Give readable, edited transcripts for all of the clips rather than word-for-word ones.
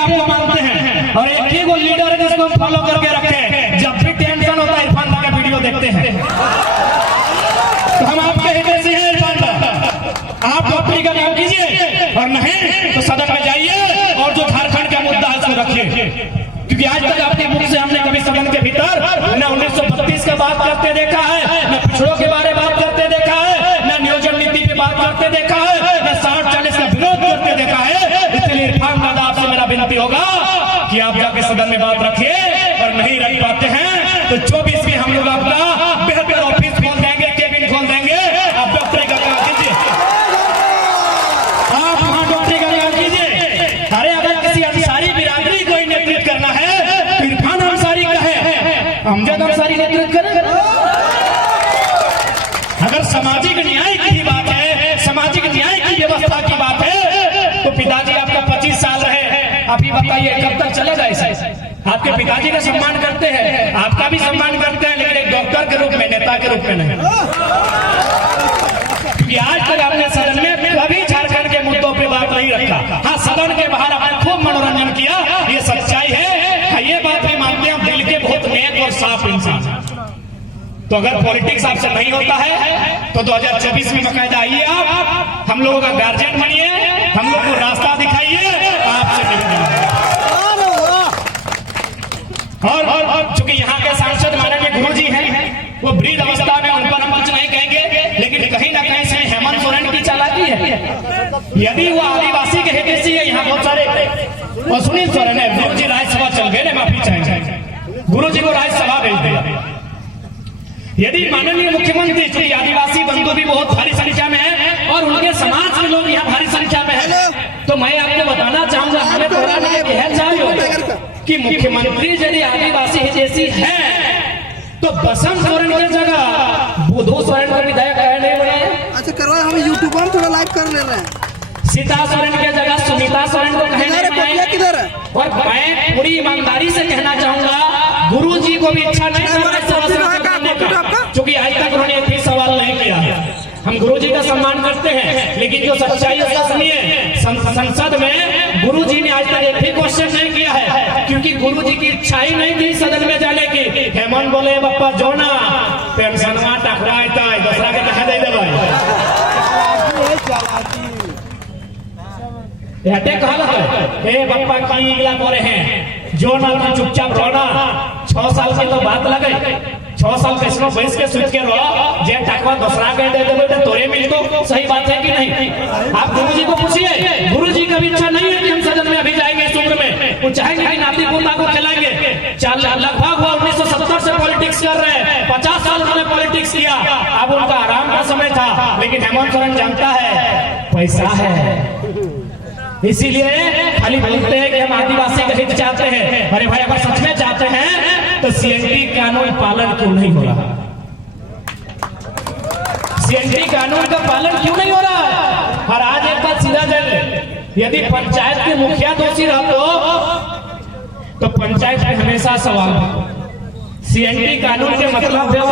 आपको मानते हैं और एक ही वो लीडर है जिसको हम फॉलो करके रखे हैं। जब भी टेंशन होता है इरफान का वीडियो देखते हैं, तो हम आपके हित से हैं इरफान का, आप डॉक्टरी का काम कीजिए और नहीं तो सदन में जाइए और जो झारखंड का मुद्दा है उसको रखिए। क्योंकि आज तक आपके मुख से हमने कभी सदन के भीतर न 1932 का बात करते देखा है, न पिछड़ों के बारे में बात करते देखा है, न नियोजन नीति पे बात करते देखा है, न 60-40 का विरोध करते देखा है। इसलिए इरफान दादा आपसे मेरा विनती होगा कि आप जाके सदन में बात रखिए और नहीं रख पाते हैं तो 24 में हम लोग आपका बेहतर ऑफिस खोल देंगे, केबिन खोल देंगे, आप डॉक्टरी का काम कीजिए, आप वहां डॉक्टरी का काम कीजिए। अरे अगर किसी अंसारी बिरादरी को नेतृत्व करना है तो इरफान अंसारी का है, अमजद अंसारी नेतृत्व करें। अगर सामाजिक न्याय की ही बात है, सामाजिक न्याय की व्यवस्था की बात है तो पिताजी आपका 25 साल रहे, अभी बताइए कब तक चलेगा ऐसा? आपके पिताजी का सम्मान करते हैं, आपका भी सम्मान करते हैं, लेकिन एक डॉक्टर के रूप में, नेता के रूप में नहीं। क्योंकि आज तक आपने सदन में कभी झारखंड के मुद्दों पे बात नहीं रखा। हाँ, सदन के बाहर आपने खूब मनोरंजन किया, ये सच्चाई है, ये बात भी मानते हैं, दिल के बहुत नेक और साफ इंसान। तो अगर पॉलिटिक्स आपसे नहीं होता है तो 2024 में बकायदा आइए, आप हम लोगों का गार्जियन बनिए, हम लोग को रास्ता दिखाइए, आपसे मिलेंगे। और चूंकि यहाँ के सांसद माननीय गुरु जी हैं, वो वृद्ध अवस्था में, उन पर हम कुछ नहीं कहेंगे, लेकिन कहीं ना कहीं से हेमंत सोरेन की चालाकी है। यदि वो आदिवासी के हितैषी है, यहाँ बहुत सारे, और सुनील सोरेन है, गुरु जी राज्यसभा चल गए, माफी चाहेंगे, गुरु जी को राज्यसभा भेज दिया। यदि माननीय मुख्यमंत्री, चूंकि आदिवासी बंधु भी बहुत भारी संख्या में है और उनके समाज के लोग यहाँ भारी संख्या में है, तो मैं आपको बताना चाहूंगा, हमें चाहिए कि मुख्यमंत्री यदि आदिवासी हितैषी है तो बसंत सोरेन की जगह बुधू सोरेन को विधायक नहीं बनाए। अच्छा करवाए, हम यूट्यूब पर थोड़ा लाइव कर ले रहे हैं। सीता सोरेन की जगह सुनीता सोरेन को किधर है? और मैं पूरी ईमानदारी से कहना चाहूंगा, गुरु जी को भी इच्छा नहीं क्योंकि आज तक उन्होंने एक भी सवाल नहीं किया। हम गुरु जी का सम्मान करते हैं, लेकिन जो सच्चाई उसका सुनिए, संसद में गुरु जी ने आज तक एक भी क्वेश्चन नहीं किया है, क्योंकि गुरु जी की इच्छा ही नहीं थी सदन में जाने की। हेमंत बोले बप्पा जो ना पेंशनवा टकराता है, दूसरा के कहा दे हटे कहल है बप्पा की इगला करे हैं जो ना चुपचाप रोना। 6 साल की तो बात लगे, 6 साल कैसनो बैस के सोच के रहो, जे टकवा दूसरा के दे देबे तो तोरे मिल तो सही बात है कि नहीं? आप गुरु जी को पूछिए, गुरु जी का भी इच्छा नहीं है कि हम सदन में अभी जाएंगे इस उम्र में, वो चाहेंगे कि नाती पोता को खिलाएंगे। लगभग वो 1970 से पॉलिटिक्स कर रहे हैं, 50 साल उन्होंने पॉलिटिक्स किया, अब उनका आराम का समय था। लेकिन हेमंत सोरेन जानता है पैसा है, इसीलिए खाली बोलते हैं कि हम आदिवासी का हित चाहते हैं। अरे भाई, अगर सच में चाहते हैं तो सीएनटी कानून पालन क्यों नहीं हो रहा? सीएनटी कानून का पालन क्यों नहीं हो रहा? और आज एक बात सीधा जाए, यदि पंचायत के मुखिया दोषी रहते तो पंचायत में हमेशा सवाल। सीएनटी कानून के मतलब है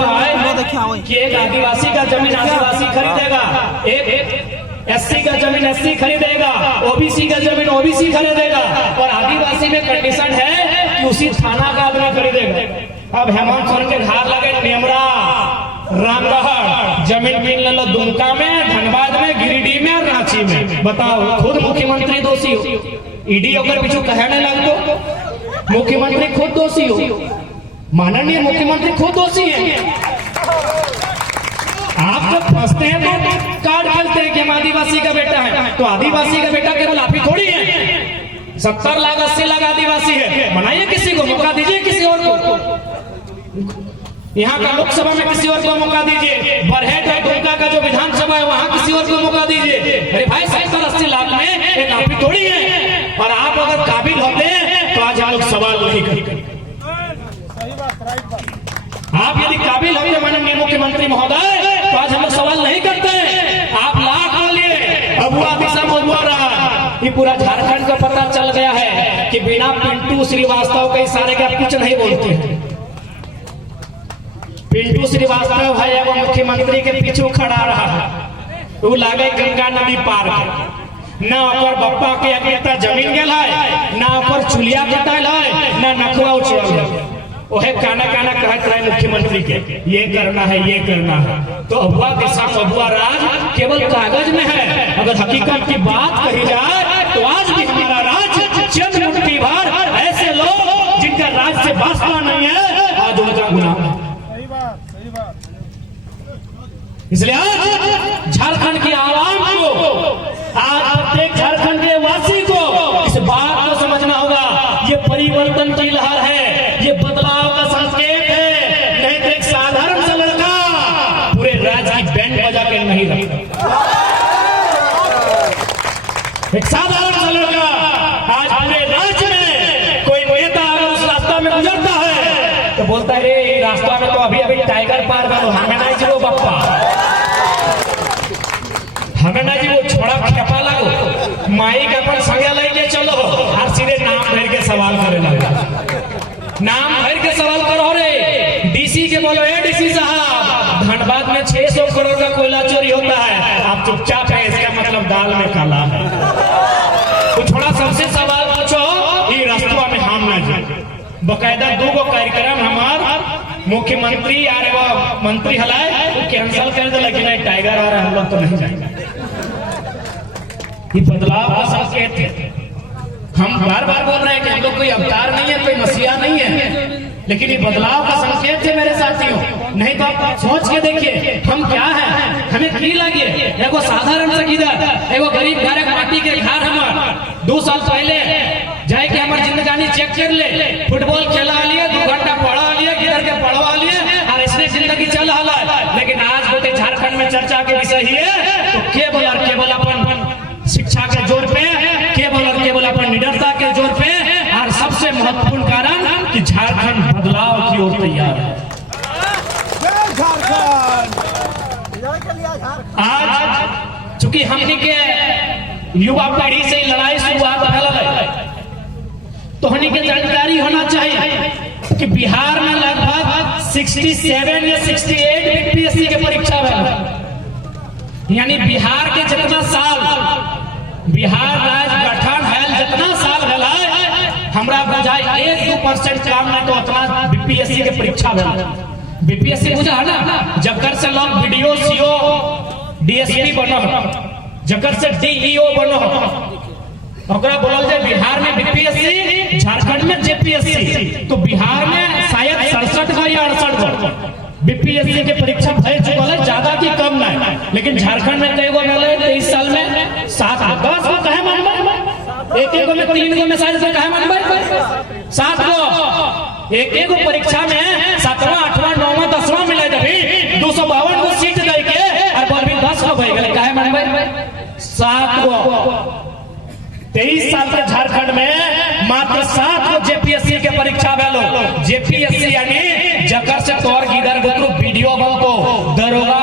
कि एक आदिवासी का जमीन आदिवासी खरीदेगा, एक एससी का जमीन एससी खरीदेगा, ओबीसी का जमीन ओबीसी खरीदेगा, और आदिवासी में कंडीशन है कि उसी थाना का आदमी खरीदेगा। अब हेमंत सोरेन के घर लगे नेमरा, रामगढ़, जमीन कीन लो दुमका में, धनबाद में, गिरिडीह में, रांची में। बताओ, खुद मुख्यमंत्री दोषी हो, ईडी होकर पीछू कहने लग दो, मुख्यमंत्री खुद दोषी हो, माननीय मुख्यमंत्री खुद दोषी है। आप जब फंसते हैं तो कार्ड खेलते हैं कि हम आदिवासी का बेटा है, तो आदिवासी का बेटा केवल आप ही थोड़ी है। 70 लाख 80 लाख आदिवासी है, बनाइए किसी को, मौका दीजिए किसी और को। यहाँ का लोकसभा में किसी और को मौका दीजिए, बरहेट है दुमका का जो विधानसभा है वहाँ किसी और को मौका दीजिए। अरे भाई, 70-80 लाख में एक आप ही थोड़ी है, और आप अगर काबिल होते तो आज हम लोग सवाल नहीं करते। आप यदि काबिल होते माननीय मुख्यमंत्री महोदय तो आज हम लोग सवाल नहीं करते। आप लाख बोलिए, अबुआ दिशा बोल रहा, ये पूरा झारखंड को पता चल गया है कि बिना पिंटू श्रीवास्तव के इशारे के आप कुछ नहीं बोलते। पिंटू श्रीवास्तव है वो मुख्यमंत्री के पीछे खड़ा रहा है, वो लागे गंगा नदी पार, ना ओकर बप्पा के अकेता जमीन गेल है, ना ओकर चुलिया कटाल है ना नखवा उछल है। ओहे काना काना कहत रहे मुख्यमंत्री के ये करना है ये करना है। तो अबुआ के साथ अबुआ राज केवल कागज में है, अगर हकीकत की बात कही जाए तो आज भी हमारा राज चंद मुट्ठी भर ऐसे लोग जिनका राज से वास्ता नहीं है, आज उनका गुलाम है। इसलिए आज झारखंड की आवाम को, आज प्रत्येक झारखंड के वासी को इस बात को समझना होगा, ये परिवर्तन की लहर है, ये बदलाव का संकेत है। नहीं तो एक साधारण सा लड़का पूरे राज्य की बैंड बजा के नहीं रखता। एक साधारण सा लड़का आज पूरे राज्य में कोई नेता अगर उस रास्ता में गुजरता है तो बोलता है रे रास्ता में तो अभी अभी टाइगर पार करो, हमें नहीं जीरो बप्पा, हमें ना जी वो छोड़ा खेपा लगो, माई का अपन संगे लेके चलो, हर सीधे नाम भर के सवाल करे लगे, नाम भर के सवाल करो रे। डीसी के बोलो ए डीसी साहब धनबाद में 600 करोड़ का कोयला चोरी होता है, आप चुपचाप है, इसका मतलब दाल में काला है। तो थोड़ा सबसे सवाल पूछो, ये रास्ता में हम ना जाए। बकायदा 2 कार्यक्रम हमार मुख्यमंत्री यार वो मंत्री हलाए वो कैंसिल कर दे, लेकिन टाइगर और हम लोग तो नहीं जाएंगे। ये बदलाव का संकेत है। हम बार बार बोल रहे हैं कि हम लोग कोई अवतार नहीं है, कोई मसीहा नहीं है, लेकिन ये बदलाव का संकेत है मेरे साथियों। नहीं तो आप सोच के देखिए हम क्या हैं, हमें की लगे एगो साधारण सा गिदर एगो गरीब घर माटी के घर, हम 2 साल पहले जाए के हमारे जिंदगानी चेक कर ले, फुटबॉल खेला लिए, 2 घंटा पढ़ा लिए, गिदर के पढ़वा लिए और ऐसे जिंदगी चल रहा है। लेकिन आज बोलते झारखंड में चर्चा के विषय ही है तो केवल और केवल अपन शिक्षा के जोर पे, केवल और केवल अपन निडरता के जोर पे, और सबसे महत्वपूर्ण कारण कि झारखंड बदलाव की ओर तैयार है। आज चूंकि हमने के युवा पीढ़ी से लड़ाई शुरुआत है तो हमने के जानकारी होना चाहिए कि बिहार में लगभग 67 या 68 बीपीएससी के परीक्षा है। यानी बिहार के जितना साल बिहार राज्य गठन है, जितना साल है हमरा बुझाई 1-2% काम नहीं तो उतना बीपीएससी के परीक्षा है। बीपीएससी बुझा है ना, जकर से लोग वीडियो सीओ डीएसपी बनो, जकर से डीईओ बनो, ओकरा बोलल जाए बिहार में बीपीएससी, झारखंड में जेपीएससी। तो बिहार में शायद 67 या 68 बीपीएससी के परीक्षा भय चुकल है, ज्यादा की कम नहीं। लेकिन झारखंड में कई गो मिले 23 साल में 7-10 गो कहे मनबे, एक में 3 गो में शायद से कहे मनबे 7 गो, एक परीक्षा में 7वां 8वां 9वां 10वां मिले जब 252 गो सीट दे के और बोल भी 10 गो भय गेले कहे मनबे 7 गो। 23 साल के झारखंड में मात्र 7 गो जेपीएससी के परीक्षा भेलो। जेपीएससी यानी जकर से तोर गिदर गुरु वीडियो बन को दरोगा